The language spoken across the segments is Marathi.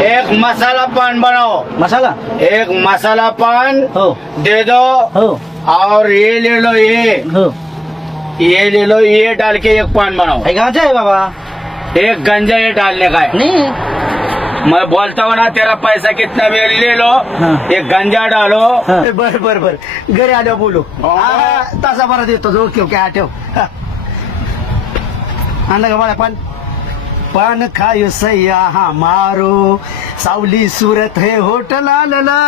एक मसाला पान बनाओ, मसाला एक मसाला पान हो दे दो। हो और ये ले लो, हो ये ले लो, ये डाल के एक पान बनाओ। हे गांजा है बाबा एक गंजा ये डालने का है। नहीं मैं बोलता हूँ ना, तेरा पैसा कितना भी ले लो, हाँ। एक गंजा डालो। हाँ. बर बर बर घरी आलो बोलू तसा बरा देतो जो ओके ओके आठव आणलं का मला पान खायो सैया हा मारो सावली सुरत हे होटल आलेला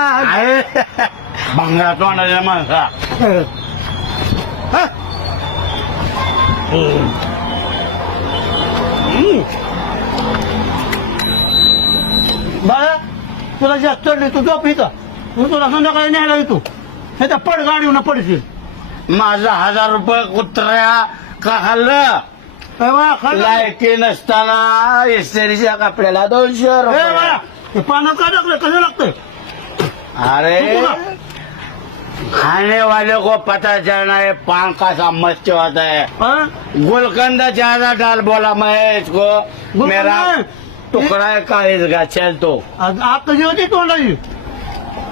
भंगारा तोंडाच्या माणसा. बाळा तुला जास्त चढली तू झोप इथं तू तुला संध्याकाळी न्यायला येतो हे तर पड गाडीवर पडशील माझा 1000 रुपये कुत्र्या का खाल्लं? ए बाळा, खाल्लं? लायकी नसताना इस्त्रीच्या कपड्याला 200 ए रुपये. बाळा, हे पानं काय टाकलं कसं लागतंय अरे खाने वाले को पता चलना है पान का मस्त होता है. हा? गुलकंद ज्यादा डाल बोला मैं इसको. गुलकंद? मेरा टुकड़ा है काळीजगा चल तो. आग कशी होती तोंडाची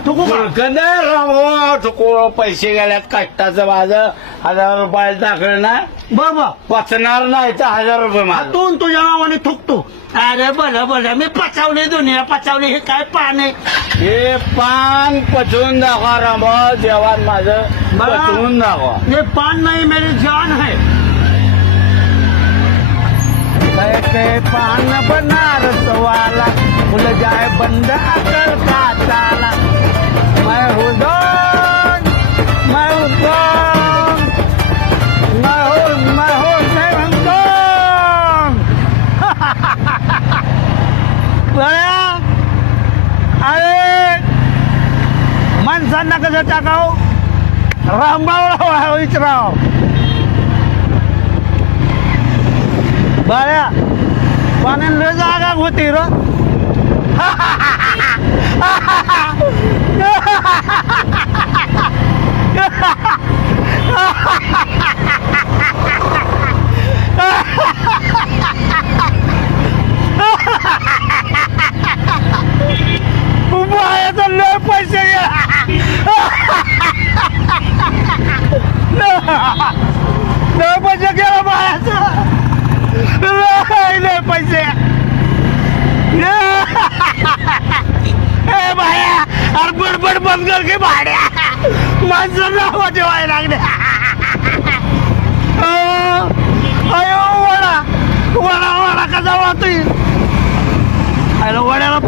तू कुठं गुलकंद रामो टुकड़ो पैसे गेल्यात कष्टाचं माझं 1000 रुपयाला टाकलं ना बाबा पचणार नाही तर 1000 रुपये माझं. हातून तुझ्या नावाने थुकतो अरे बरं बरं मी पचावले दुनिया पचावले हे काय पान आहे हे पान पचवून दाखवा रामो जेवण माझं मला- पचवून दाखवा. ये पान नहीं मेरी जान है कैसे पान बनारस वाला खुल जाए बंद अकल का ताला. मैं हूँ डॉन, मैं हूँ डॉन, मैं हूँ सेवन डॉन. बया, अरे माणसांना कसं टाकाव रामभाऊ विचाराव बाळ्या पाण्याला जागा होती र बाळ्याचा लय पैसे लय पैसे गेला बाळ्याचा लय पैसे ए बाया अरे बडबड बंद कर की भाड्या माणसं नाव ठेवायला लागले अयो वडा वडा वडा कसा वाटतोय वड्याला